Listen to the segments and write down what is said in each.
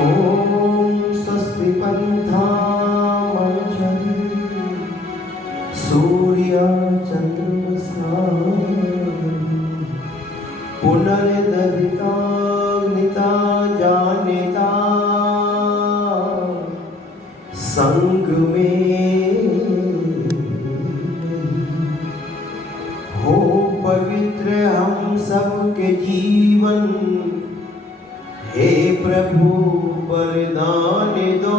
ओम स्वस्ति पंथामर्चति सूर्य चंद्रमसा पुनर्दधिताग्निता जानिता संग में हो पवित्र हम सबके जीवन। हे प्रभु वरदान दो,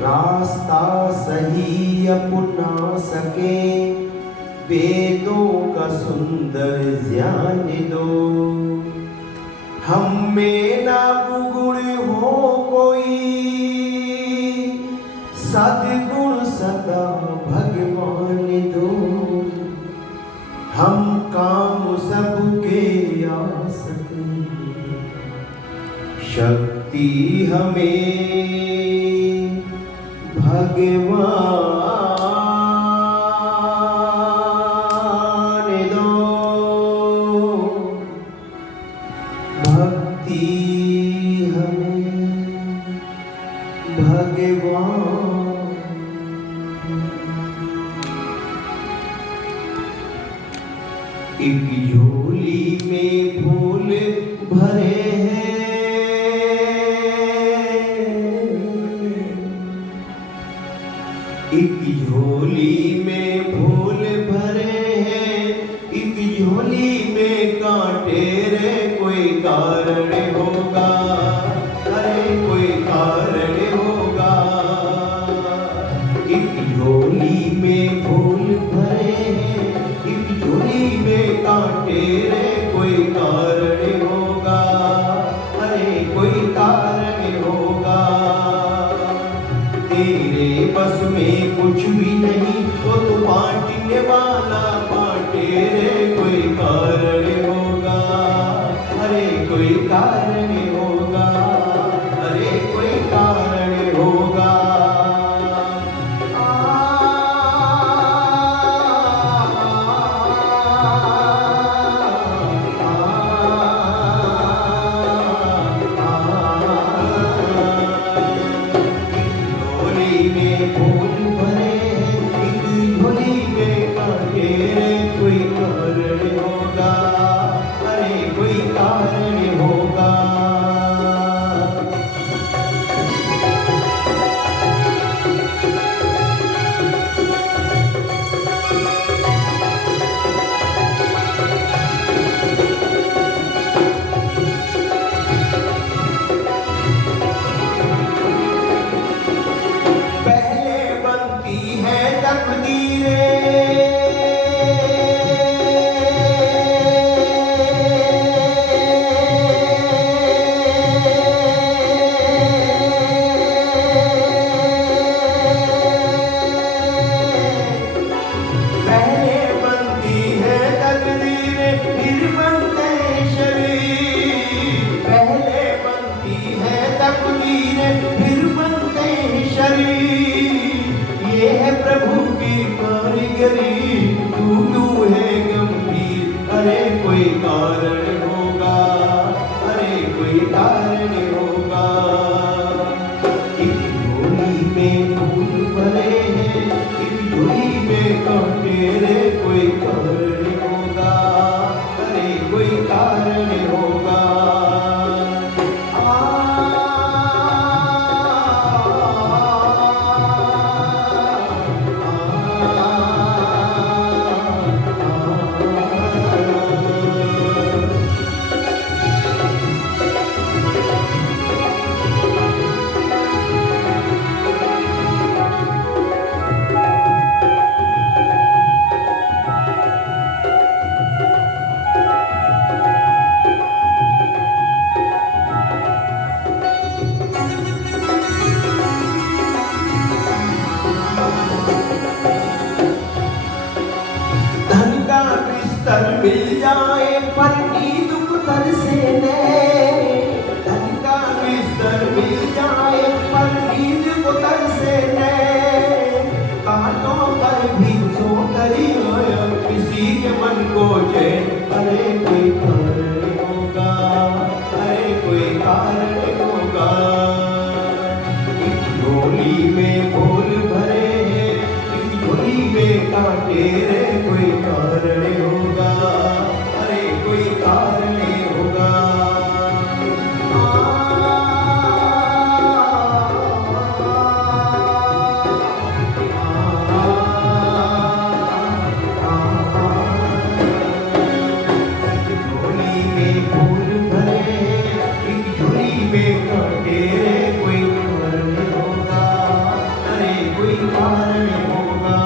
रास्ता सही अपना सके, वेदों का सुंदर ज्ञान दो। हम में ना गुण हो कोई, सद्गुण सदा भगवान दो। हम काम सबके आ सके, शक्ति हमें भगवान दो। भक्ति हमें भगवान। एक झोली में फूल भरे एक झोली में फूल भरे हैं, एक झोली में कांटे रे। कोई कारण होगा, अरे कोई कारण होगा। एक झोली में फूल भरे हैं, एक झोली में कांटे रे। कोई कारण होगा, अरे कोई कारण होगा। तेरे बस में कुछ भी नहीं, तो तू बांटने वाला बांटे रे। कोई कारण होगा, अरे कोई कारण होगा, अरे कोई कारण होगा। फूल भरे एक झोली में कांटे रे। कोई कारण होगा, अरे कोई कारण होगा। फिर बनते हैं शरीर। ये है प्रभु की कारीगरी, तू क्यों है गंभीर। अरे कोई कारण होगा, अरे कोई कारण होगा। एक झोली में फूल भरे हैं, एक झोली में कांटे रे। कोई कारण होगा, अरे कोई कारण होगा। मिल जाए पर ईद उतर से धन का बिस्तर मिल जाए पर ईद उतर से कांटों पर भी सो करी किसी के मन को चैन। अरे कोई होगा, अरे कोई कारण होगा। एक झोली में फूल भरे हैं, एक झोली में कांटे रे, कोई कारण होगा, अरे कोई कारण होगा। झोली में फूल भरे हैं, एक झोली में कांटे रे, कोई कारण होगा, अरे कोई कारण होगा।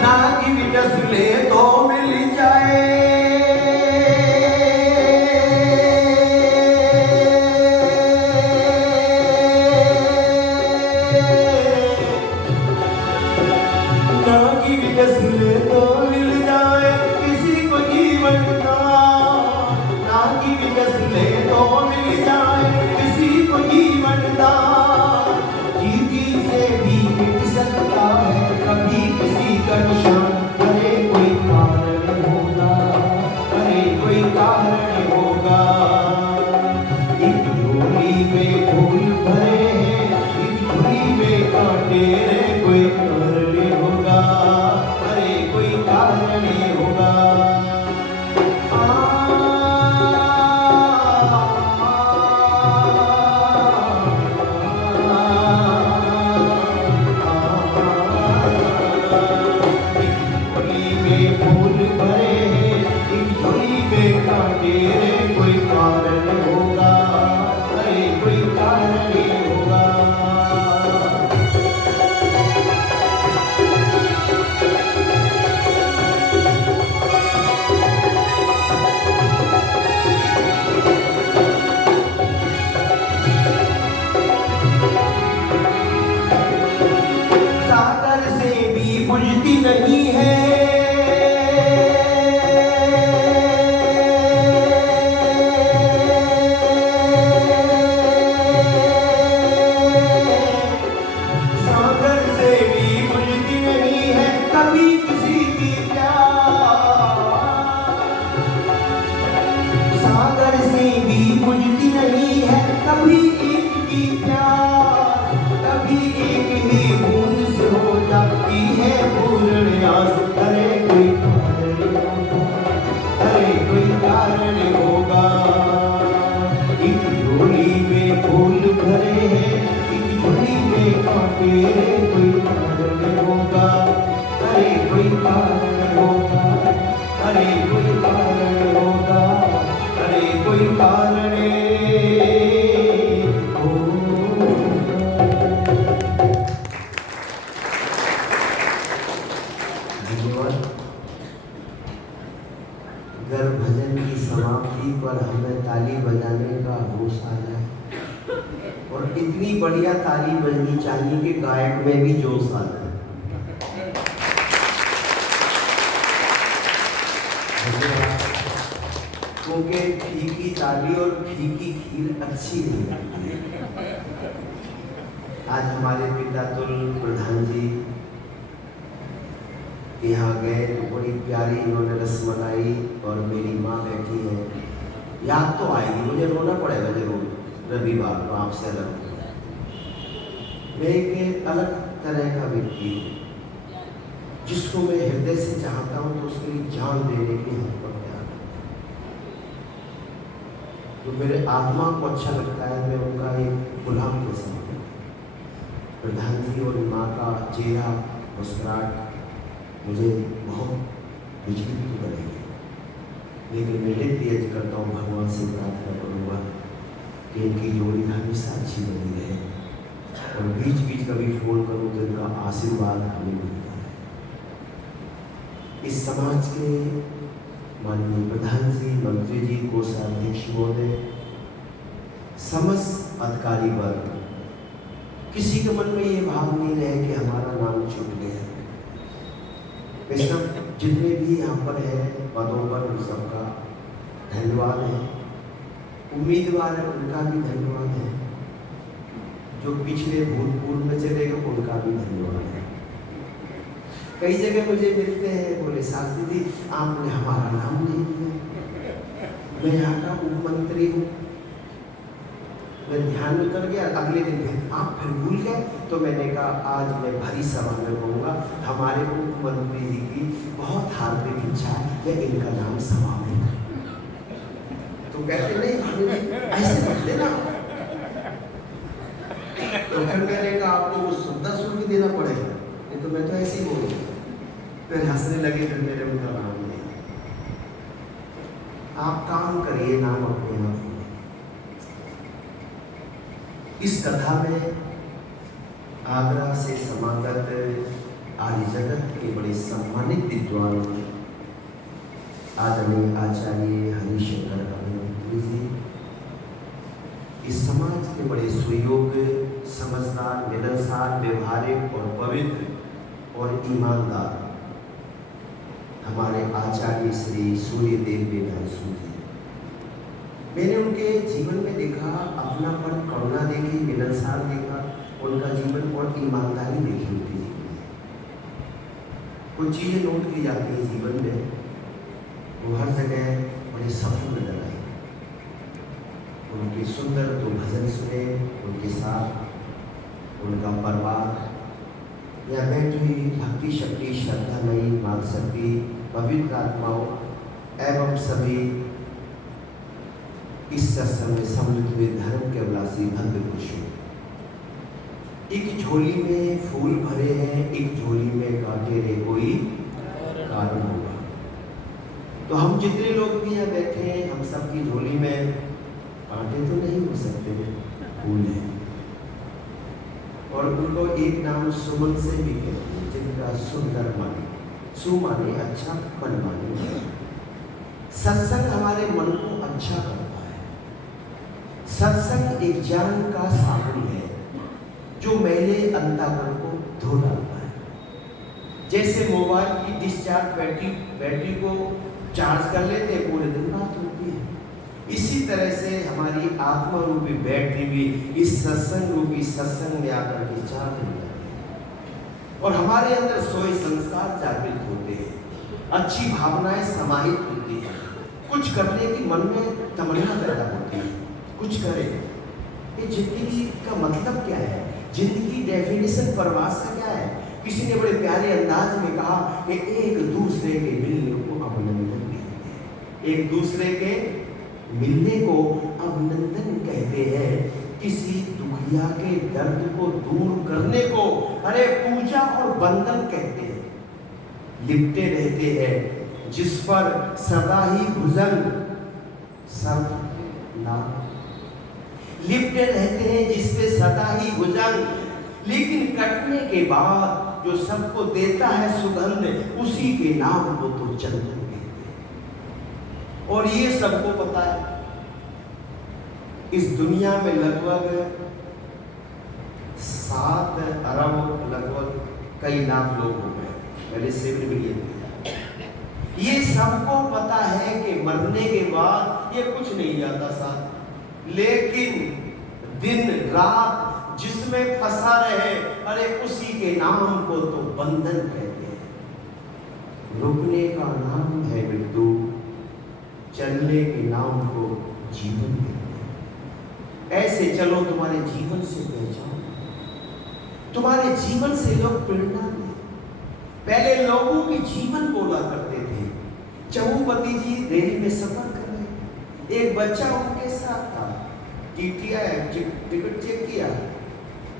नागी भी डस ले तो मिल जाए, नागी भी डस ले तो मिल जाए किसी को जीवन का, नागी भी डस ले तो मिल जाए किसी को जीवन का। चींटी से भी मिट सकता है कभी किसी का निशान, अरे कोई कारण होगा, अरे कोई कारण होगा। एक झोली में फूल भरे हैं, एक झोली में कांटे रे, कोई कारण होगा, अरे कोई कारण होगा। झोली में फूल भरे हैं, एक झोली में कांटे रे, कोई कारण होगा, अरे कोई कारण होगा। सागर से भी बुझती नहीं है, सागर से भी बुझती नहीं है कभी किसी की प्यास, सागर से भी बुझती नहीं है कभी एक की प्यास, कभी एक ही बूंद से हो जाती है पूर्ण आस, अरे कोई कारण होगा, अरे कोई कारण होगा। एक झोली में फूल भरे हैं, एक झोली में कांटे रे, कोई कारण होगा, अरे कोई कारण होगा, अरे कोई कारण होगा, अरे कोई कारण होगा। धन्यवाद। अगर भजन की समाप्ति पर हमें ताली बजाने का होश आ जाए, और इतनी बढ़िया ताली बजनी चाहिए कि गायक में भी जोश आ जाए। धन्यवाद। क्योंकि फीकी ताली और फीकी खीर अच्छी नहीं लगती। आज हमारे पिता तुल प्रधान जी यहाँ गए तो बड़ी प्यारी इन्होंने रसमलाई, और मेरी माँ बैठी है, याद तो आएगी, मुझे रोना पड़ेगा जरूर रविवार को आपसे अलग। मैं एक अलग तरह का व्यक्ति हूँ, जिसको मैं हृदय से चाहता हूँ तो उसके लिए जान देने की हम पर तैयार हूँ। तो मेरे आत्मा को अच्छा लगता है, मैं उनका एक गुलाम के साथ हूँ। प्रधान जी और माँ का चेहरा मुस्कुराहट मुझे बहुत विचलित तो करेगी, लेकिन मैं नित्य यज्ञ करता हूँ, भगवान से प्रार्थना करूँगा कि इनकी जोड़ी हमेशा अच्छी बनी रहे, और बीच बीच कभी फोन करूँ तो इनका आशीर्वाद हमें मिलता है। इस समाज के माननीय प्रधान जी, मंत्री जी, कोषाध्यक्ष महोदय, समस्त अधिकारी वर्ग किसी के मन में ये भाव नहीं रहे कि हमारा नाम छूट गया। वे सब जितने भी यहाँ पर हैं पदों पर, उन सबका धन्यवाद है। उम्मीदवार है उनका भी धन्यवाद है। जो पिछले भूतपूर्व में चले गए उनका भी धन्यवाद है। कई जगह मुझे मिलते हैं, बोले शास्त्री जी आपने हमारा नाम नहीं लिया, मैं यहाँ का उप मंत्री हूँ। मैं ध्यान में कर गया, अगले दिन फिर आप फिर भूल गए। तो मैंने कहा आज मैं भरी सभा में कहूँगा हमारे उप मंत्री जी की बहुत हार्दिक इच्छा है मैं इनका नाम सभा में। तो कहते नहीं भाभी ऐसे मत देना। तो फिर मैंने कहा आपको वो सुविधा शुल्क देना पड़ेगा, नहीं तो मैं तो ऐसे ही बोलूँगा। फिर हंसने लगे, फिर मेरे उनका नाम लिया। आप काम करिए, नाम अपने आप। इस कथा में आगरा से समागत आर्य जगत के बड़े सम्मानित विद्वान आदरणीय आचार्य हरिशंकर अभिनंदन जी, इस समाज के बड़े सुयोग्य, समझदार, मिलनसार, व्यवहारिक और पवित्र और ईमानदार हमारे आचार्य श्री सूर्यदेव वेदांशु जी। मैंने उनके जीवन में देखा अपनापन, करुणा देखी, मिलनसार देखा, उनका जीवन और ईमानदारी देखी उनके जीवन में। कुछ चीज़ें नोट की जाती हैं जीवन में, वो हर जगह बड़े सफल नजर आए। उनके सुंदर तो भजन सुने, उनके साथ उनका परिवार या बैठी हुई भक्ति शक्ति, श्रद्धामयी, मात शक्ति, पवित्र आत्माओं एवं सभी इस सत्संग में सम्मिलित हुए धर्म के अभिलाषी भक्त पुरुषों। एक झोली में फूल भरे हैं, एक झोली में कांटे रे कोई कारण होगा। तो हम जितने लोग भी यहाँ बैठे हैं, हम सबकी झोली में कांटे तो नहीं हो सकते, फूल है। और उनको एक नाम सुमन से भी कहते हैं, जिनका सुंदर मन, सु माने अच्छा, मन माने। सत्संग हमारे मन को अच्छा करता है। सत्संग एक ज्ञान का सागर है जो मैले अंतःकरण को धो डालता है। जैसे मोबाइल की डिस्चार्ज बैटरी को चार्ज कर लेते हैं, पूरे दिन बात होती है। इसी तरह से हमारी आत्मा रूपी बैटरी भी इस सत्संग रूपी सत्संग में आकर के चार्ज हो जाती है और हमारे अंदर सोए संस्कार जागृत होते हैं, अच्छी भावनाएं समाहित होती हैं, कुछ करने की मन में तमन्ना पैदा होती है, कुछ करें। ये जिंदगी का मतलब क्या है? जिंदगी डेफिनेशन, परिभाषा क्या है? किसी ने बड़े प्यारे अंदाज में कहा कि एक दूसरे के मिलने को अभिनंदन कहते हैं। एक दूसरे के मिलने को अभिनंदन कहते हैं। किसी दुखिया के दर्द को दूर करने को अरे पूजा और बंधन कहते हैं। लिपटे रहते हैं जिस पर सदा ही भुजंग सब नाम, लिपटे रहते हैं जिस पे सदा ही भुजंग, लेकिन कटने के बाद जो सबको देता है सुगंध, उसी के नाम को तो चंदन कहते हैं। और ये सबको पता है। इस दुनिया में लगभग 7 अरब लगभग कई लाख लोग हो गए, पहले 7 मिलियन। ये सबको पता है कि मरने के बाद ये कुछ नहीं जाता साथ, लेकिन दिन रात जिसमें फंसा रहे अरे उसी के नाम को तो बंधन कहते हैं। रुकने का नाम है मृत्यु, चलने के नाम को जीवन कहते हैं। ऐसे चलो, तुम्हारे जीवन से पहचान, तुम्हारे जीवन से लोग प्रेरणा लें। पहले लोगों के जीवन बोला करते थे। चहुपति जी रेल में सफर कर रहे, एक बच्चा उनके साथ था, टिकट चेक किया।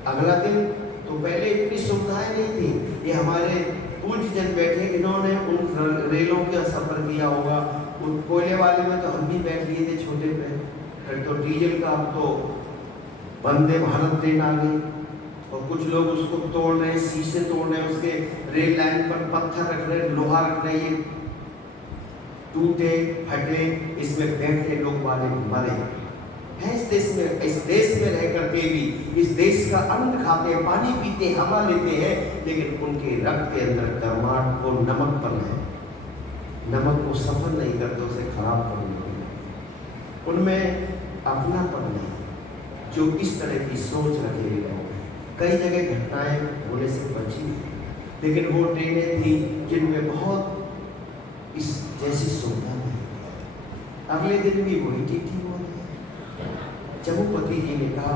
अगला दिन तो पहले इतनी सुविधाएं नहीं थी, ये हमारे पूज्य जन बैठे, इन्होंने उन रेलों का सफर किया होगा। उन कोयले वाले में तो हम भी बैठ लिए थे छोटे पे, फिर तो डीजल का, अब तो वंदे भारत ट्रेन आ गई और कुछ लोग उसको तोड़ रहे, शीशे तोड़ रहे, उसके रेल लाइन पर पत्थर रख रहे, लोहा रख रहे, ये टूटे फटे, इसमें बैठे लोग वाले मरे। हैं इस देश में रह करके भी इस देश का अन्न खाते हैं, पानी पीते हैं, हवा लेते हैं, लेकिन उनके रक्त के अंदर कर्माट वो नमकपन है। नमक को सफल नहीं करते, उसे खराब कर देते। उनमें अपनापन नहीं, जो इस तरह की सोच रखे हुए लोग हैं। कई जगह घटनाएं होने से बची, लेकिन वो ट्रेनें थी जिनमें बहुत इस जैसी सुविधा नहीं। अगले दिन भी वही टीटी हुआ। चमुपति जी ने कहा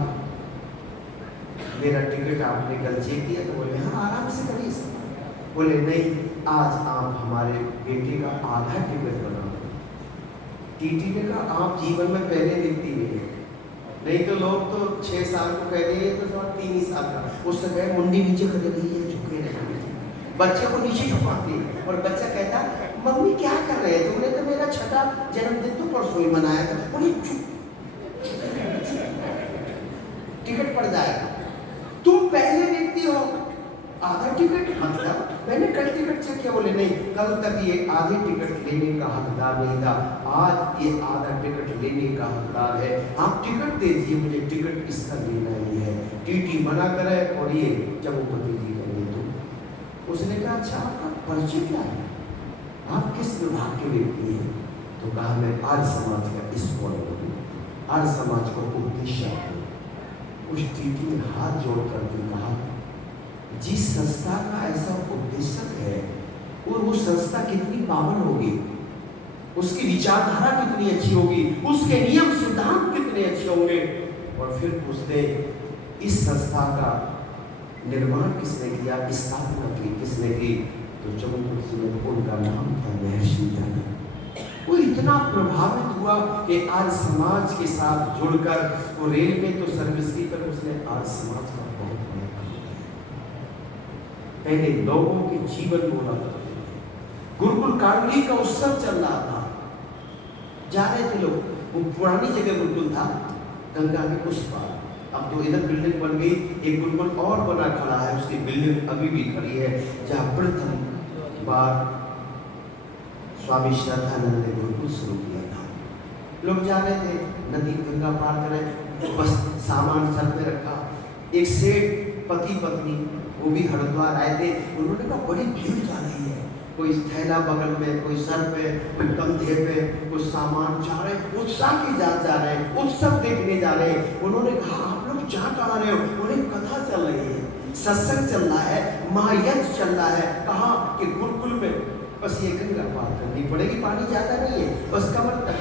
मेरा टिकट आपने कल चेक किया? तो बोले हाँ, आराम से करिए सर। बोले नहीं, आज आप हमारे बेटे का आधा टिकट बना। टीटी ने कहा आप जीवन में पहले व्यक्ति नहीं तो लोग तो 6 साल को कह देंगे तो 3 ही साल का। उस समय मुंडी नीचे कर रही है, झुके रहते, बच्चे को नीचे झुकाते, और बच्चा कहता मम्मी क्या कर रहे हैं? तुमने तो मेरा 6ठा जन्मदिन तो परसों ही मनाया था। बोले टिकट पड़ जाएगा, तुम पहले व्यक्ति हो, आधा टिकट मतलब मैंने कल टिकट चेक किया। बोले नहीं, कल तक ये आधे टिकट लेने का हकदार नहीं था, आज ये आधा टिकट लेने का हकदार है। आप टिकट दे दीजिए, मुझे टिकट इसका लेना ही है। टीटी मना करे और ये चमुपति जी का ले दो। उसने कहा अच्छा आपका परिचय क्या है, आप किस विभाग के व्यक्ति हैं? तो कहा मैं आर्य समाज का स्कॉलर हूँ, आर्य समाज को उपदेशक हूँ। उस टीटी ने हाथ जोड़ करके कहा जिस संस्था का ऐसा उपदेशक है और वो संस्था कितनी पावन होगी, उसकी विचारधारा कितनी अच्छी होगी, उसके नियम सिद्धांत कितने अच्छे होंगे। और फिर उसने इस संस्था का निर्माण किसने किया, स्थापना की किसने की? तो चमुपति में उनका नाम था महर्षि दयानंद। वो इतना प्रभावित हुआ कि आर्य समाज के साथ जुड़कर वो रेल में तो सर्विस की, पर उसने आर्य समाज का बहुत बड़ा काम किया। पहले लोगों के जीवन को बदलते थे। गुरुकुल कांडली का उत्सव चल रहा था, जा रहे थे लोग। वो पुरानी जगह गुरुकुल था, गंगा के उस पार। अब तो इधर बिल्डिंग बन गई, एक गुरुकुल और बना खड़ा है, उसकी बिल्डिंग अभी भी खड़ी है, जहाँ प्रथम बार स्वामी श्रद्धानंद ने गुरुकुल शुरू किया था। लोग जा रहे थे, नदी गंगा पार कर रहे, बस सामान सर पे रखा। एक सेठ पति पत्नी वो भी हरिद्वार आए थे, उन्होंने कहा बड़ी भीड़ जा रही है, कोई थैला बगल में, कोई सर पे, कोई कंधे पे, कोई सामान जा रहे, उत्साह के जा रहे हैं, उत्सव देखने जा रहे हैं। उन्होंने कहा आप लोग जा कहाँ रहे हो? उन्हें कथा चल रही है, सत्संग चल रहा है, महायज्ञ चल रहा है। कहाँ कि गुरुकुल में। बस ये गंगा पार करनी पड़ेगी, पानी जाता नहीं है, बस कमर तक।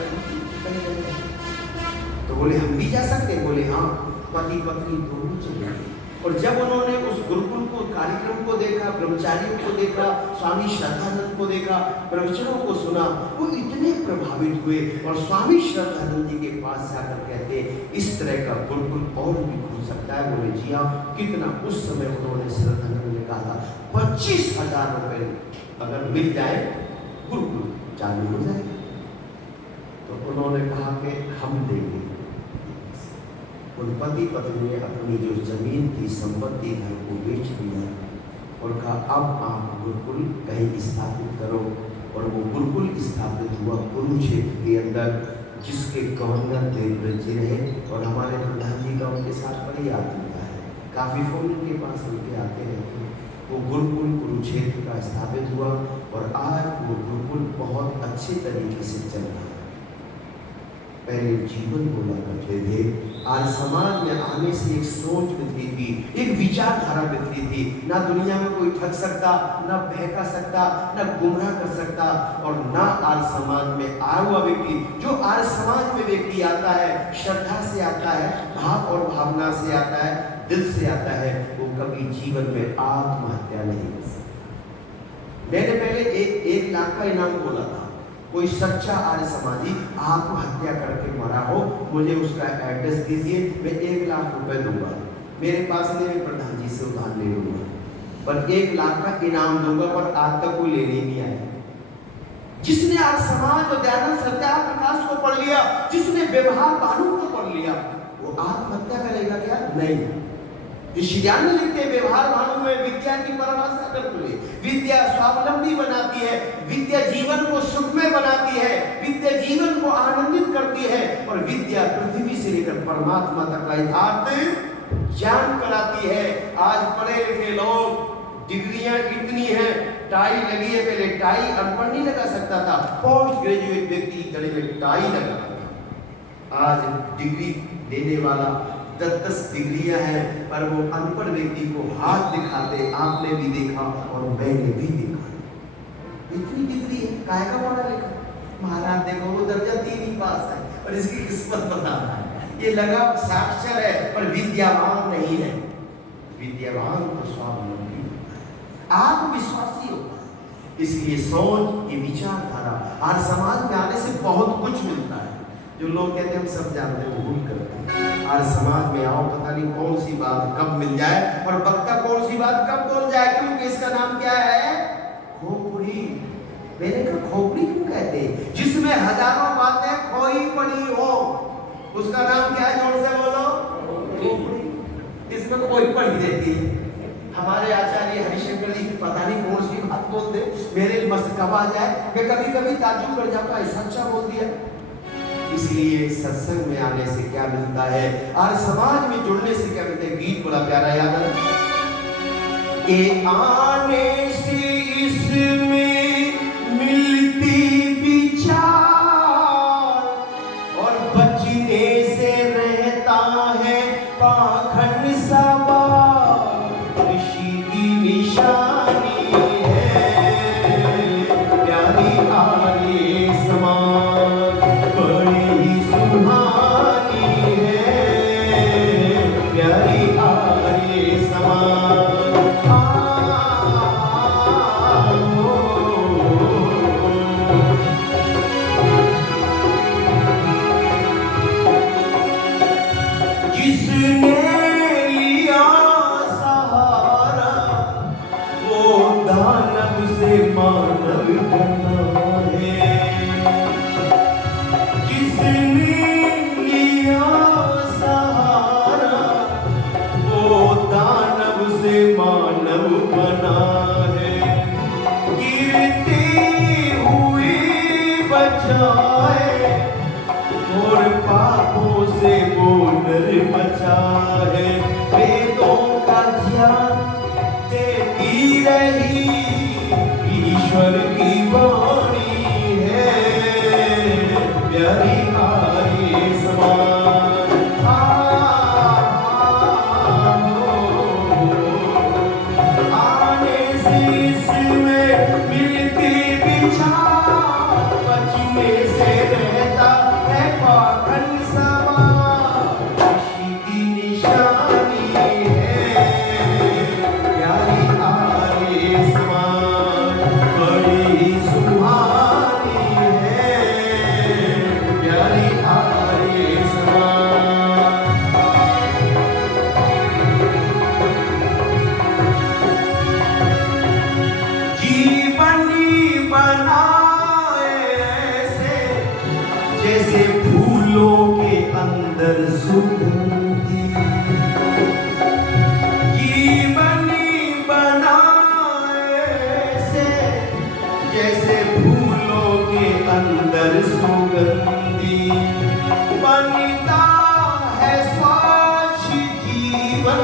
तो बोले हम भी जा सकते? बोले हाँ, पति पत्नी दोनों चले। और जब उन्होंने उस गुरुकुल को, कार्यक्रम को देखा, ब्रह्मचारियों को देखा, स्वामी श्रद्धानंद को देखा, प्रवचनों को सुना, वो इतने प्रभावित हुए और स्वामी श्रद्धानंद जी के पास जाकर कहते इस तरह का गुरुकुल और भी खुल सकता है। बोले जी हाँ। कितना? उस समय उन्होंने श्रद्धानंद ने कहा 25,000 रुपये अगर मिल जाए गुरुकुल चालू हो जाए। तो उन्होंने कहा कि हम देंगे। उन पति पत्नी ने अपनी जो जमीन थी, संपत्ति, घर को बेच दिया और कहा अब आप गुरुकुल कहीं स्थापित करो। और वो गुरुकुल स्थापित हुआ कुरुक्षेत्र के अंदर, जिसके गवर्नर देवव्रत जी रहे। और हमारे प्रधान जी का उनके साथ बड़ी आत्मीयता है, काफ़ी फोन उनके पास उनके आते रहते हैं। वो गुरुकुल कुरुक्षेत्र का स्थापित हुआ और आज वो गुरुकुल बहुत अच्छे तरीके से चल रहा है। पहले जीवन बोला करते थे, आज समाज में आने से एक सोच बिखरी थी, एक विचारधारा बिखरी थी। ना दुनिया में कोई ठग सकता, ना बहका सकता, ना गुमराह कर सकता। और ना आज समाज में आया हुआ व्यक्ति, जो आज समाज में व्यक्ति आता है, श्रद्धा से आता है, भाव और भावना से आता है, दिल से आता है, वो कभी जीवन में आत्महत्या नहीं कर सकता। मैंने पहले 1 लाख का इनाम बोला था। कोई सच्चा आर्य समाजी आत्महत्या करके मरा हो, मुझे उसका एड्रेस दीजिए, मैं 1 लाख रुपए दूंगा। मेरे पास नहीं, मैं प्रधान जी से उधार ले लूंगा, पर 1 लाख का इनाम दूंगा। पर आज तक कोई लेने नहीं आया। जिसने आज समाज और दयानंद सत्याप्रकाश को पढ़ लिया, जिसने व्यवहार भानु को पढ़ लिया, वो आत्महत्या करेगा क्या? नहीं। ऋषिज्ञान में लिखते हैं, व्यवहार भानु में विद्या की परिभाषा करते हुए, विद्या स्वावलंबी बनाती है, विद्या जीवन को सुखमय बनाती है, विद्या जीवन को आनंदित करती है, और विद्या पृथ्वी से लेकर परमात्मा तक का यथार्थ ज्ञान कराती है। आज पढ़े लिखे लोग, डिग्रियां कितनी हैं, टाई लगी है, पहले टाई अनपढ़ नहीं लगा सकता था, पोस्ट ग्रेजुएट व्यक्ति गले में टाई लगाता था। आज डिग्री लेने वाला 10-10 डिग्रियां हैं, पर वो अनपढ़ व्यक्ति को हाथ दिखाते आपने भी देखा और मैंने भी देखा। इतनी डिग्री है, काहे का पढ़ा लिखा? महाराज देखो वो दर्जा 3 ही पास है और इसकी किस्मत बता रहा है, ये लगा साक्षर है पर विद्यावान नहीं है। विद्यावान तो स्वावलंबी होता है, आत्मविश्वासी होता है। इसलिए सोच, ये विचारधारा आज समाज में आने से बहुत कुछ मिलता है। जो लोग कहते हैं हम सब जानते हैं, भूल करते हैं। आज समाज में आओ, पता नहीं कौन सी बात कब मिल जाए और वक्ता कौन सी बात कब बोल जाए, क्योंकि इसका नाम क्या है? खोपड़ी। मैंने कहा खोपड़ी क्यों कहते हैं? जिसमें हजारों बातें खोई पड़ी हो, उसका नाम क्या है? जोर से बोलो, खोपड़ी। इसमें खोई पड़ी रहती है। हमारे आचार्य हरिशंकर जी पता नहीं कौन सी बात बोल दे, मेरे मस्त कब आ जाए, मैं कभी कभी ताज्जुब कर जाता, ऐसा अच्छा बोल दिया। इसलिए सत्संग में आने से क्या मिलता है, और समाज में जुड़ने से क्या मिलता है? गीत बड़ा प्यारा याद है, ए आने से इसमें मिलती विचार और बचने से रहता है पाखंड सवार। ऋषि की निशानी है प्यारी आर्य समाज, बड़ी सुहानी है प्यारी आर्य समाज। जिसने लिया सहारा वो दानव से मानव बना है, जिसने लिया सहारा वो दानव से मानव बना है। गिरते हुए बचाए और पापों से वो डर बचा है। वेदों का ज्ञान देती रही ईश्वर की वाणी है प्यारी आर्य समाज। आने से इसमें मिलती विचार, बचने से रहता है पाखंड सवार। ऋषि की निशानी है प्यारी आर्य समाज, बड़ी सुहानी है प्यारी आर्य समाज। जीवनी बनाए ऐसे जैसे फूलों के अंदर सुगंधी। जीवनी बनाए ऐसे जैसे फूलों के अंदर सुगंधी। बनता है स्वच्छ जीवन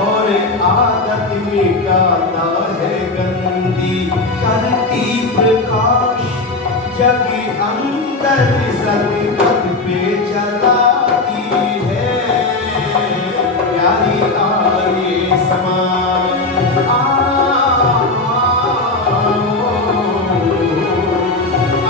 और आदत मिटाता है गंदी। करती प्रकाश जग अंदर सतपथ पे चलाती है प्यारी आर्य समाज।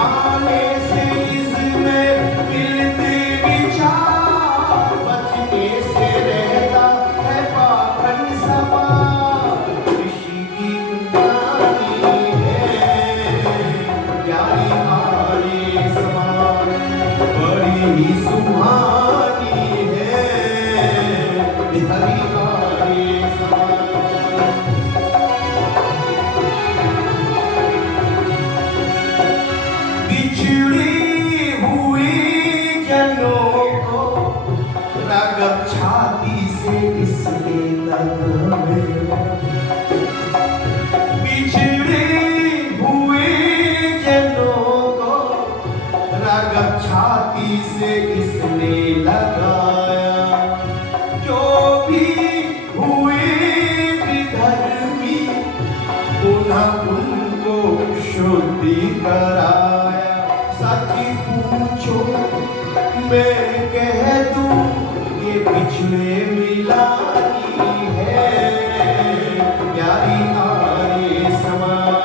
आने से इसमें मिलती विचार, बचने से रहता है पाखंड सवार। ऋषि की निशानी है प्यारी आर्य समाज, बड़ी सुहानी है प्यारी आर्य समाज। बिछड़ी हुई जनों को रागव छाती से इसलिए भी कराया। साथी पूछो मैं कह दूं ये पिछले मिलानी है, प्यारी आर्य समाज।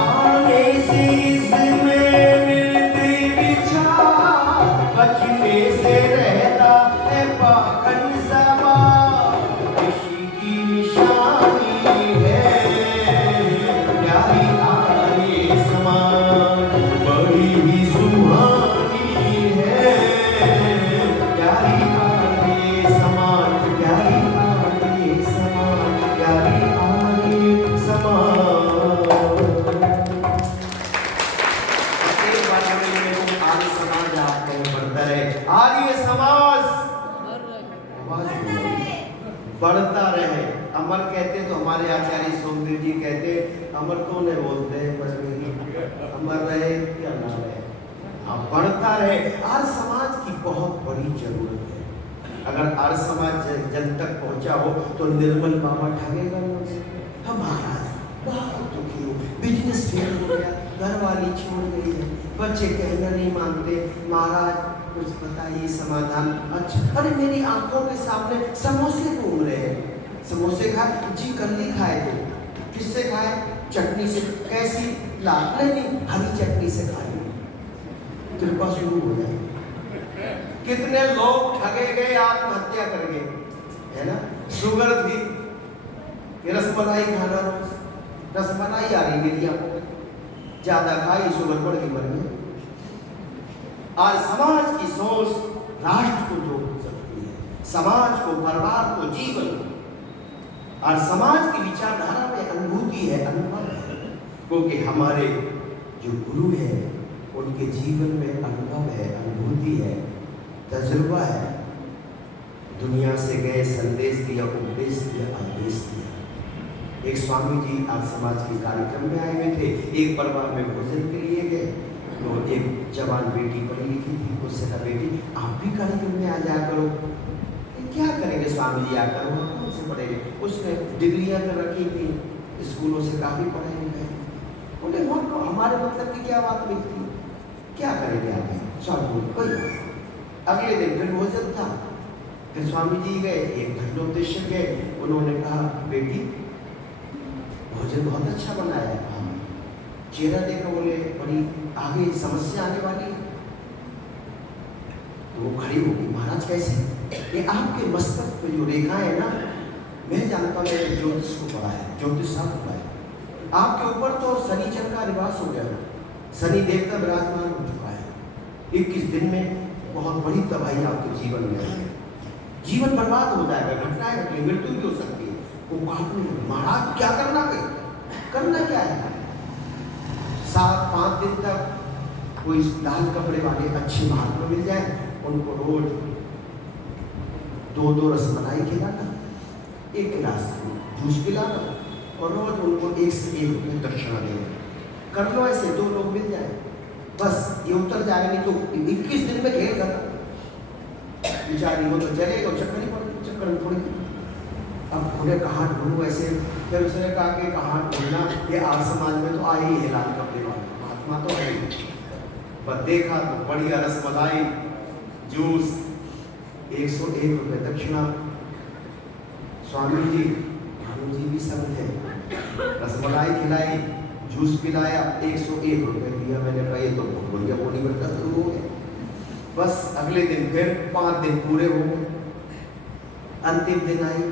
आने से इसमें मिलती विचार, बचने से रहता है पाखंड समाज। ऋषि की निशानी है प्यारी आर्य समाज, बड़ी ही सुहानी है प्यारी आर्य समाज, प्यारी आर्य समाज, प्यारी आर्य समाज। एक बार में तो आर्य समाज आप कहीं बढ़ता रहे, आर्य समाज बढ़ता रहे। अमर कहते तो हमारे आचार्य सोमदेव जी कहते अमर तो नहीं बोलते हैं, बस अमर रहे या ना रहे, आप बढ़ता रहे। आर्य समाज की बहुत बड़ी जरूरत है। अगर आर्य समाज जन तक पहुंचा हो तो निर्मल बाबा ठगेगा ना। हम महाराज बहुत दुखी हो, बिजनेस फेल हो गया, घर वाली छोड़ गई है, बच्चे कहना नहीं मानते, महाराज कुछ बताइए समाधान। अच्छा, अरे मेरी आंखों के सामने समोसे घूम रहे हैं, समोसे खाए जी, कल्ली खाए थे, किससे खाए? चटनी से। कैसी? लाल नहीं, हरी चटनी से खाई, कृपा शुरू हो जाए। कितने लोग ठगे गए, आत्महत्या कर गए, है ना। शुगर थी, रसमलाई खाना, रोज रसमलाई आ रही मेरी आंखों में, ज्यादा खाई, शुगर बढ़ गई, मर गई। आज समाज की सोच राष्ट्र को जोड़ सकती है, समाज को, परिवार को, जीवन को। और समाज की विचारधारा में अनुभूति है, अनुभव है, क्योंकि हमारे जो गुरु है उनके जीवन में अनुभव है, अनुभूति है, तजुर्बा है। दुनिया से गए, संदेश दिया, उपदेश दिया, आदेश दिया। एक स्वामी जी आज समाज के कार्यक्रम में आए हुए थे, एक परिवार में भोजन के लिए गए, तो एक जवान बेटी पढ़ी लिखी थी, उससे कहा बेटी आप भी कार्यक्रम में आ जाया करो। क्या करेंगे स्वामी जी आकर, वो कौन से पढ़ेंगे? उसने डिग्रियां कर रखी थी, स्कूलों से काफी पढ़े लिखे, बोले वहाँ हमारे मतलब की क्या बात मिलती, क्या करेंगे आगे? स्वामी कोई। अगले दिन फिर भोजन था, फिर स्वामी जी गए, एक घंटोपदेश गए, उन्होंने कहा बेटी भोजन बहुत अच्छा बनाया है। चेहरा देखा, बोले बड़ी आगे समस्या आने वाली है। तो वो खड़ी होगी, महाराज कैसे? ये आपके मस्तक पे जो रेखा है ना, मैं जानता हूँ, मैंने ज्योतिष को पढ़ा है, ज्योतिष साहब को पढ़ा है, आपके ऊपर तो शनिचर का निवास हो गया, शनि देवता विराजमान हो चुका है। 21 दिन में बहुत बड़ी तबाही आपके जीवन में है, जीवन बर्बाद हो जाएगा, घटनाएं घटेंगी, मृत्यु भी हो सकती है। वो काटने, महाराज क्या करना है? करना क्या है? 7-5 दिन तक कोई लाल कपड़े वाले अच्छे महात्मा मिल जाए, उनको रोज 2-2 रसमलाई खिलाना, 1 गिलास जूस पिलाना, और रोज उनको 1 से 1 रुपये दक्षिणा देना। कर लो ऐसे, 2 लोग मिल जाए, बस ये उतर जाएगा। नहीं तो 21 दिन में खेल खत्म, बेचारी वो तो चलेगा, चक्कर ही पड़, चक्कर में पड़ गई। अब उन्हें कहाँ ढूंढूं ऐसे? फिर उसने कहा कि कहाँ ढूंढना, ये आज समाज में तो आए ही लाल कपड़े वाले महात्मा तो है। पर देखा तो बढ़िया रसमलाई, जूस, 101 रुपये दक्षिणा। स्वामी जी, भानु जी भी संग थे, रसमलाई खिलाई, जूस पिलाया, 101 रुपये दिया। मैंने कहा ये तो बहुत बढ़िया बोली बरता शुरू हो गया। बस अगले दिन फिर 5 दिन पूरे हो गए। अंतिम दिन आई,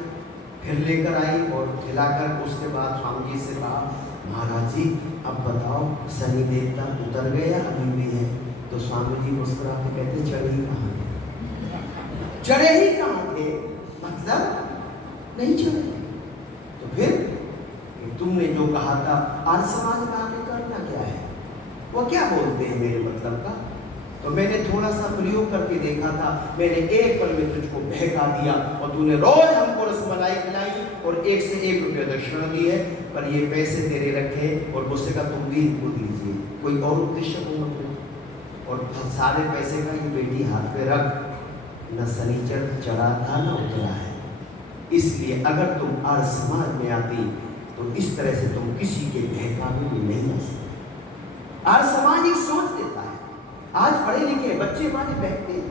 फिर लेकर आई और खिलाकर, उसके बाद स्वामी जी से कहा महाराज जी अब बताओ शनि देवता उतर गए या अभी भी है? तो स्वामी जी मुस्कुरा के कहते चढ़े ही कहाँ थे? चढ़े ही कहाँ थे? मतलब नहीं चढ़े। तो फिर तुमने जो कहा था आज समाज में आके करना क्या है, वो क्या बोलते हैं मेरे मतलब का? तो मैंने थोड़ा सा प्रयोग करके देखा था, मैंने एक पल में तुझको बहका दिया और तूने रोज हमको रसमलाई खिलाई और 1 से 1 रुपया दक्षिणा दी है, पर ये पैसे तेरे रखे और मुझसे का तुम भी इनको दीजिए, कोई और उद्देश्य हो मत। और सारे पैसे का ये बेटी हाथ पे रख, न शनिचर चढ़ा था न उतरा है। इसलिए अगर तुम आज समाज में आती तो इस तरह से तुम किसी के बहकावे में नहीं आ सकते। आज समाज एक सोच देता है, आज पढ़े लिखे बच्चे हमारे बहकते हैं,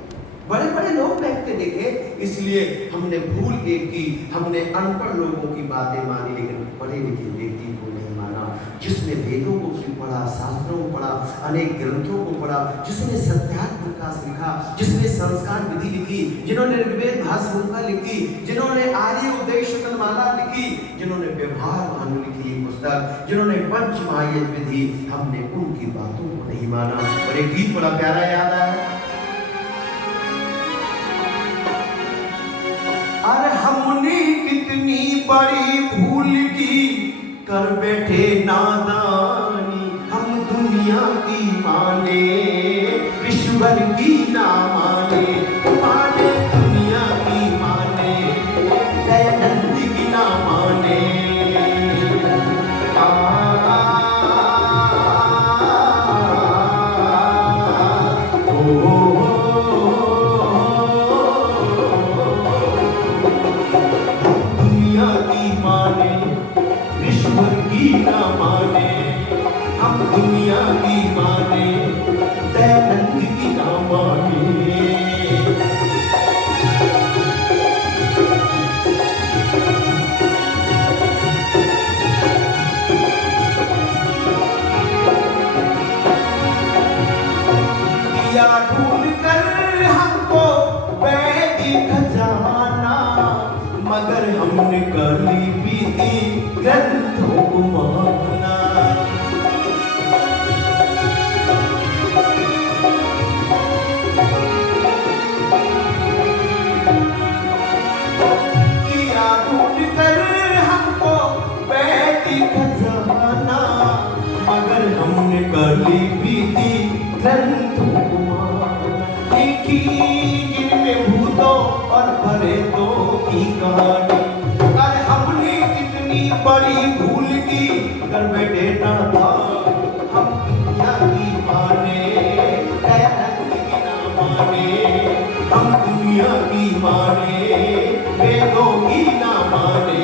बड़े बड़े लोग बहकते देखे, इसलिए हमने भूल के की, हमने अनपढ़ लोगों की बातें मानी, लेकिन पढ़े लिखे व्यक्ति को नहीं माना, जिसने वेदों को पढ़ा, शास्त्रों को पढ़ा, अनेक ग्रंथों को पढ़ा, जिसने सत्यार्थ प्रकाश लिखा, जिसने संस्कार विधि लिखी, जिन्होंने ऋग्वेद भाषा लिखी, जिन्होंने आर्य उपदेशमाला लिखी, जिन्होंने व्यवहार भानु लिखी पुस्तक, जिन्होंने पंच महायज्ञ विधि, हमने उनकी बातों को नहीं माना। और एक गीत बड़ा प्यारा याद आया, अरे हमने कितनी बड़ी भूल की, कर बैठे नादानी, हम दुनिया की माने, ईश्वर की ना माने, माने दुनिया की माने, दयानंद की ना माने। दुनिया की माने, ईश्वर की ना माने, हम दुनिया की माने, दयानंद की ना माने। दिया ढूंढ कर हमको वैदी खजाना, मगर हमने कली भी दी ग्रंथों को माना। किया ढूंढ कर हमको वैदी खजाना, मगर हमने कली भी दी ग्रंथों को माना। लिखी जिनमें भूतों और प्रेतों की कहानी, अरे हमने कितनी बड़ी भूल की, कर बैठे नादान, हम दुनिया की माने, दयानंद की ना माने, हम दुनिया की माने, वेदों की ना माने।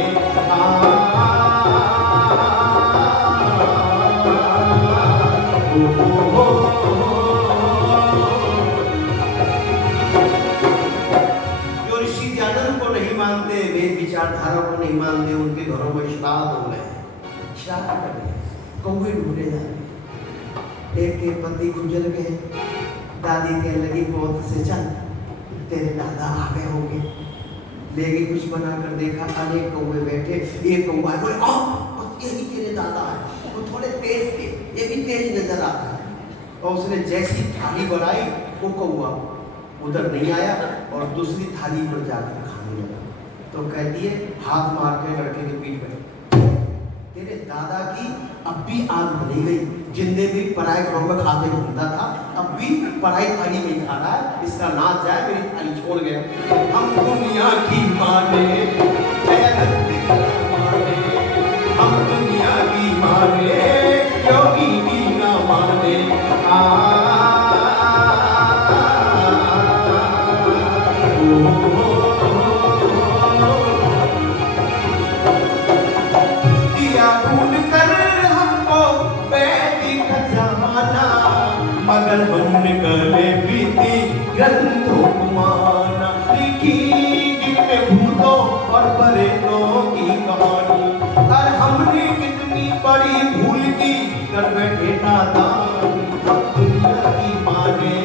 मानते, वेद विचारधारा को नहीं मानते, उनके घरों में श्राद्ध हो रहे हैं, श्राद्ध कर रहे हैं, कौवे ढूंढे जा रहे। एक के पति गुजर गए, दादी कहने लगी पौध से चल, तेरे दादा आ गए होंगे, ले गई कुछ बनाकर देखा, अनेक कौवे बैठे, एक कौवा बोले ये भी तेरे दादा है, वो थोड़े तेज थे, ये भी तेज नजर आता है। और उसने जैसी थाली बढ़ाई, वो कौवा उधर नहीं आया और दूसरी थाली पर जाकर खाने लगा। तो कहती है, हाथ मार के लड़के के पीठ पे, तेरे दादा की अब भी आग बनी गई, जिंदे भी पराए घरों में खाते घूमता था, अब भी पराई थाली में खा रहा है, इसका नाच जाए, मेरी थाली छोड़ गया। हम दुनिया की माने, दयानंद की ना माने, हम दुनिया की माने, योगी की ना माने। मगर हमने गले बीती ग्रंथों को माना, लिखी जिनमें भूतों और प्रेतों की कहानी, और हमने कितनी बड़ी भूल की, कर बैठे नादान, हम दुनिया की माने,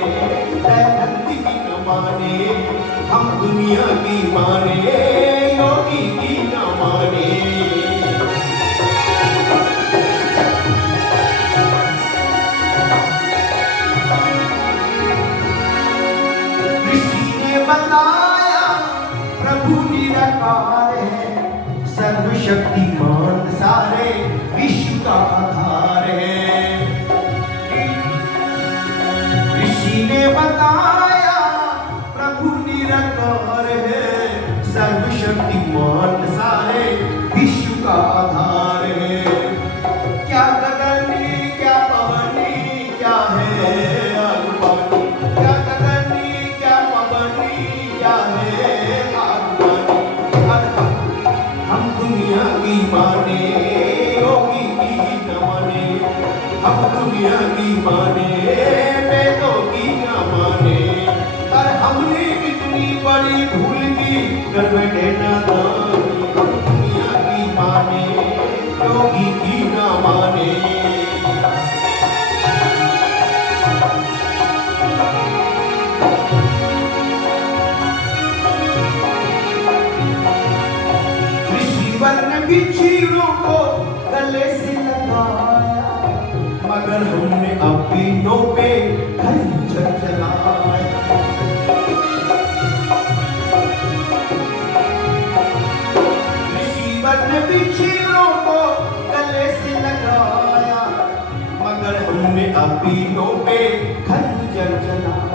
दयानंद की न माने, हम दुनिया की माने, योगी की न माने। बताया प्रभु निराकार है, सर्वशक्तिमान सारे विश्व का आधार है। ऋषि ने बताया प्रभु निराकार है, सर्वशक्तिमान सारे विश्व का आधार है। क्या गगनी क्या पवनी क्या है अगुवानी, क्या गगनी क्या पवनी क्या है अगुवानी, हम दुनिया की माने, माने, वेदों की ना माने, और हमने कितनी बड़ी भूल की, कर बैठे नादानी। हम दुनिया की माने, योगी की ना माने। ऋषिवर ने भी चीड़ों को गले से लगाया, मगर हमने अपनों पे खंजर चलाया। ऋषिवर ने भी चीड़ों को गले से लगाया, मगर हमने अपनों पे खंजर चलाया।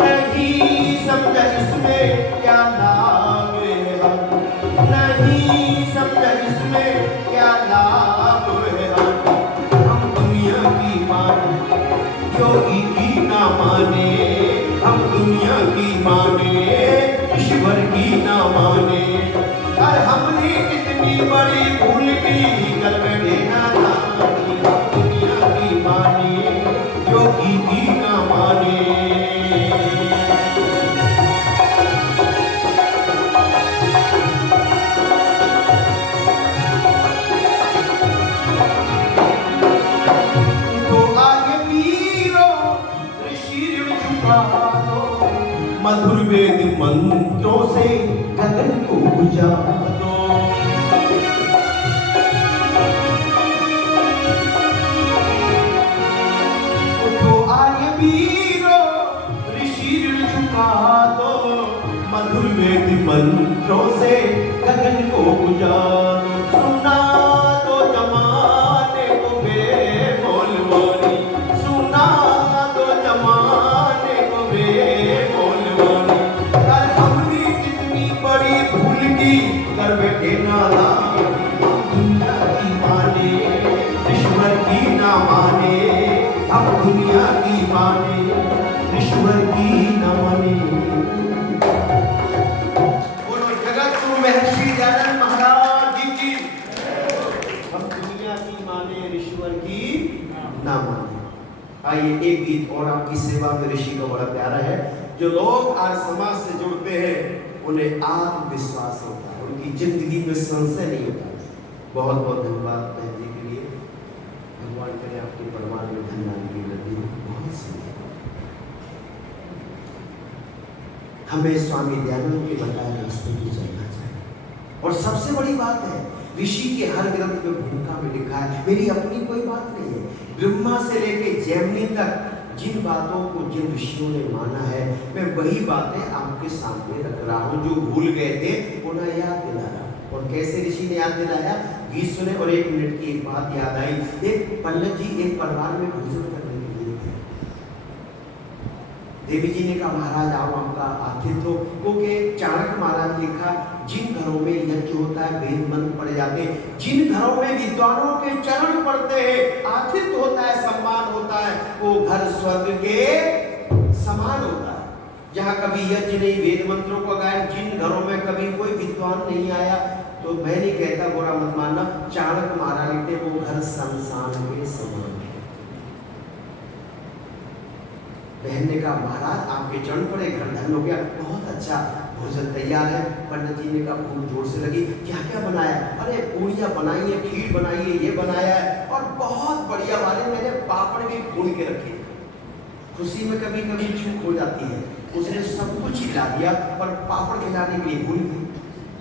नहीं समझा इसमें क्या लाभ है हम, नहीं समझा इसमें क्या लाभ है हम दुनिया की माने, योगी की ना माने। हम दुनिया की माने, ईश्वर की ना माने, और हमने कितनी बड़ी भूल की, कर बैठे नादानी। हम दुनिया की माने, योगी की ना माने। मधुर वेद मंत्रों से गगन को बुझा दो। उठो आर्य वीरों, ऋषि ऋण झुका दो। मधुर वेद मंत्रों से गगन को बुझा दो। सुना दो जमाने को बेमोल वाणी, सुना दो जमाने को बेमोल वाणी। और हमने कितनी बड़ी भूल की, कर बैठे नादानी। हम दुनिया की माने, ईश्वर की ना माने। हम दुनिया की माने, ईश्वर की ना माने। बोलो जगत गुरु महर्षि दयानंद महाराज जी की। हम दुनिया की माने, ईश्वर की ना माने। आइए एक गीत और आपकी सेवा में ऋषि का बड़ा प्यारा है। जो लोग आज समाज से जुड़ते हैं उन्हें आत्मविश्वास होता है, उनकी जिंदगी में संशय नहीं होता। बहुत बहुत धन्यवाद बहन जी के लिए। भगवान करे आपके परिवार में धन्यवाद की वृद्धि हो। बहुत सुंदर। हमें स्वामी दयानंद के बताए रास्ते पे चलना चाहिए। और सबसे बड़ी बात है, ऋषि के हर ग्रंथ में भूमिका में लिखा है, मेरी अपनी कोई बात नहीं है। ब्रह्मा से लेके जैमिनी तक जिन बातों को जिन ऋषियों ने माना है, मैं वही बातें आपके सामने रख रहा हूँ। जो भूल गए थे उन्हें याद दिला रहा हूँ। और कैसे ऋषि ने याद दिलाया, गीत सुने। और एक मिनट की एक बात याद आई। एक पंडित जी एक परिवार में भोजन करने के लिए थे। देवी जी ने कहा महाराज आओ आपका आतिथ्य हो। क्योंकि चाणक्य महाराज ने लिखा, जिन घरों में यज्ञ होता है, वेद मंत्र पढ़े जाते हैं, जिन घरों में विद्वानों के चरण पड़ते हैं, आतिथ्य होता है, सम्मान होता है, वो घर स्वर्ग के समान होता है। जहाँ कभी यज्ञ नहीं, वेद मंत्रों का गायन, जिन घरों में कभी कोई विद्वान नहीं आया, तो मैं नहीं कहता, बुरा मत मानना, चाणक्य महाराज लिखते वो घर शमशान के समान है। बहन ने कहा महाराज आपके चरण पड़े, घर धन हो गया, बहुत अच्छा भोजन तैयार है। पंडित जी ने कहा खूब जोर से लगी, क्या क्या बनाया? अरे पूड़ियाँ बनाई है, खीर बनाई है, ये बनाया है, और बहुत बढ़िया वाले मैंने पापड़ भी भून के रखे। खुशी में कभी कभी चूक हो जाती है, उसने सब कुछ खिला दिया पर पापड़ खिलाने के लिए भूल गई।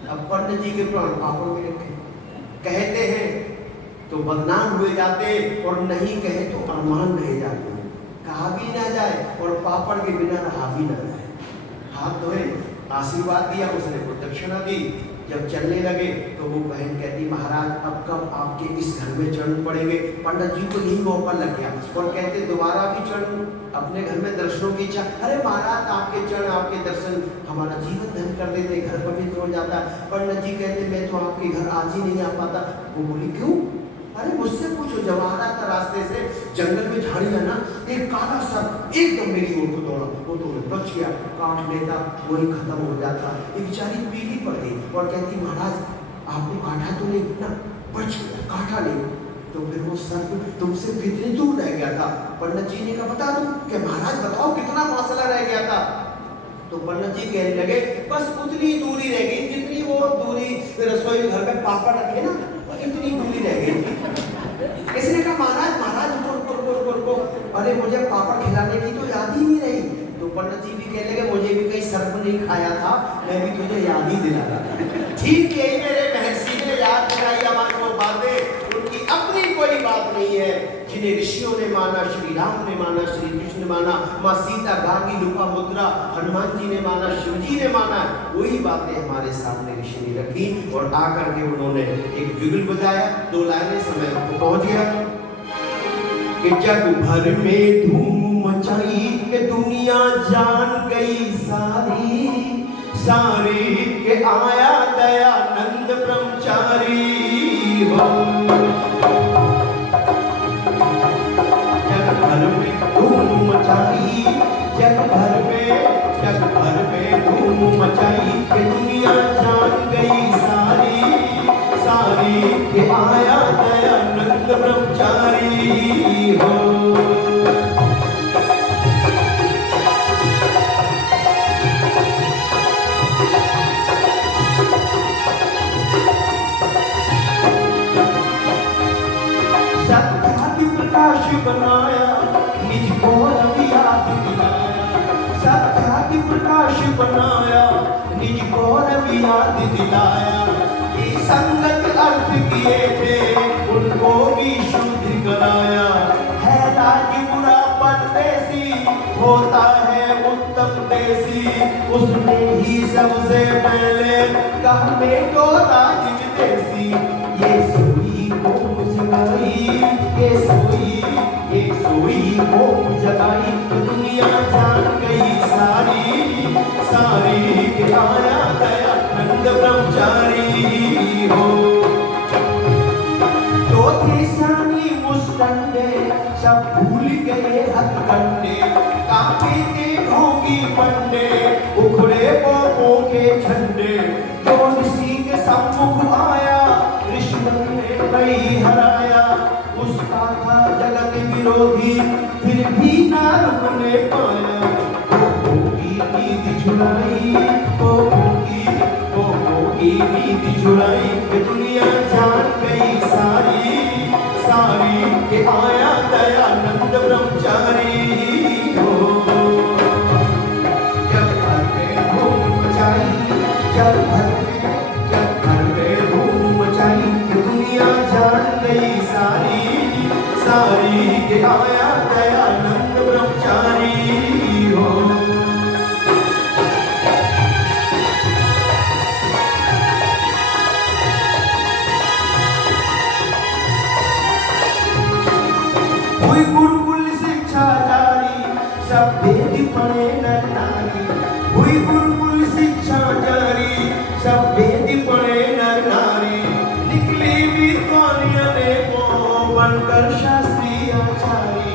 अब पंडित जी के प्राण पापड़ में रखे। कहते हैं तो बदनाम हुए जाते, और नहीं कहे तो अरमान रह जाते। कहा भी ना जाए और पापड़ के बिना रहा भी ना जाए। हाथ धोए, आशीर्वाद दिया, उसने प्रदक्षिणा दी। जब चलने लगे तो वो बहन कहती महाराज अब कब आपके इस घर में चरण पड़ेंगे? पंडित जी को यही मौका लग गया और कहते दोबारा भी चरण अपने घर में दर्शनों की इच्छा। अरे महाराज आपके चरण आपके दर्शन हमारा जीवन धन कर देते, घर पवित्र हो जाता। पंडित जी कहते मैं तो आपके घर आज ही नहीं आ पाता। वो बोली क्यों? अरे मुझसे पूछो, जब आ रहा था रास्ते से, जंगल में झाड़ियां ना, एक काला सर्प एकदम मेरी ओर को दौड़ा, वो तो बच गया, काट लेता वही खत्म हो जाता। एक बेचारी पीली पड़ गई और कहती महाराज आपको काटा तो नहीं ना? बच गया, काटा नहीं। तो फिर वो सर्प तुमसे कितनी दूर रह गया था? पंडित जी ने कहा बता दो कि महाराज बताओ कितना फासला रह गया था? तो पंडित जी कहने लगे बस उतनी दूरी रह गई जितनी वो दूरी रसोई घर में पापड़ रखे ना, इतनी दूरी रह गई थी। इसने कहा महाराज महाराज रुको, अरे मुझे पापड़ खिलाने की तो याद ही नहीं रही। तो पंडित जी भी कहने लगे मुझे भी कहीं सर्प नहीं खाया था, मैं भी तुझे याद ही दिला रहा। ठीक यही मेरे महर्षि ने याद दिलाई हमारी वो बातें, उनकी अपनी कोई बात नहीं है। जिन्हें ऋषियों ने माना, श्री राम ने माना, श्री कृष्ण ने माना, माँ सीता गांगी लोपामुद्रा, हनुमान जी ने माना, शिव जी ने माना, वही बातें हमारे सामने ऋषि ने रखी। और आकर के उन्होंने एक बिगुल बजाया, 2 लाइनें समय को पहुंच गया कि जग भर में धूम मचाई कि दुनिया जान गई सारी के आया दयानंद ब्रह्मचारी हो। जग भर में धूम मचाई, जग भर में धूम मचाई कि दुनिया जान गई सारी के आया दयानंद ब्रह्मचारी हो। सत्यादि प्रकाश बनाया, निज को रवियाद दिलाया। सत्यादि प्रकाश बनाया, निज को रवियाद दिलाया। संगत अर्थ किए थे उनको भी शुद्ध कराया। है राज बुरा परदेसी, होता है उत्तम देसी। उसने ही सबसे पहले कहने को राज विदेशी। ये सोई कोम जगाई, ये सोई कोम जगाई, दुनिया जान गई सारी के आया दयानंद ब्रह्मचारी हो। जो थे सानी मुस्टंडे सब भूल गए हथकंडे। कांटे के ढोंगी पंडे उखड़े पोपों के झंडे। जो ऋषि के सम्मुख आया रिश्वत ने वही हराया। उसका था जगत विरोधी फिर भी ना रुकने पाया। नीति छुड़ाई, की नीति छुड़ाई, दुनिया जान गई सारी के आया दयानंद ब्रह्मचारी हो। जब घर में धूम मचाई, जब घर में धूम मचाई, दुनिया जान गई सारी के आया दयानंद ब्रह्मचारी हो। गुरुकुल शिक्षा जारी, सब वेद पढ़े नर नारी। हुई गुरुकुल शिक्षा जारी, सब वेद पढ़े नर नारी। निकली विद्वानियों ने को बनकर शास्त्री आचार्य।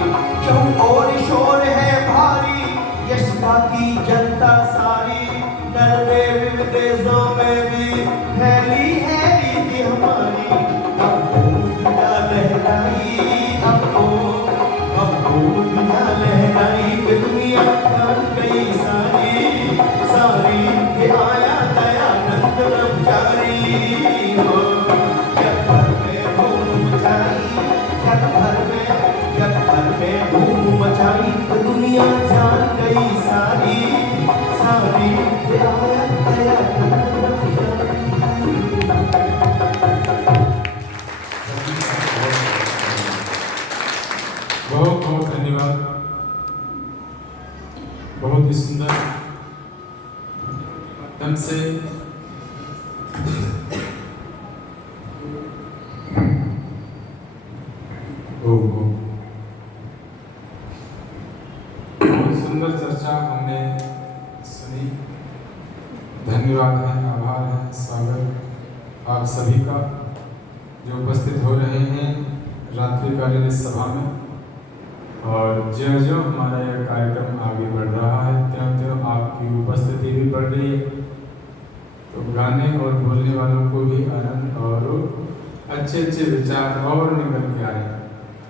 चौओर शोर है भारी, यश की जनता सारी। नर देव विदेशों में भी फैली है रीति हमारी। अब दुनिया लहराई, अब दुनिया लहराई कि दुनिया जान गई सारी के आया दयानंद ब्रह्मचारी हो। जग भर में धूम मचाई, जग भर में धूम मचाई कि दुनिया जान गई सारी के आया दयानंद ब्रह्मचारी। बहुत बहुत धन्यवाद। बहुत ही सुंदर ढंग से बहुत सुंदर चर्चा हमने सुनी। धन्यवाद है, आभार है, स्वागत आप सभी का जो उपस्थित हो रहे हैं रात्रिकालीन इस सभा में। और ज्यों हमारा यह कार्यक्रम आगे बढ़ रहा है त्यों आपकी उपस्थिति भी बढ़ रही है। तो गाने और बोलने वालों को भी आनंद और अच्छे अच्छे विचार और निकल के आए।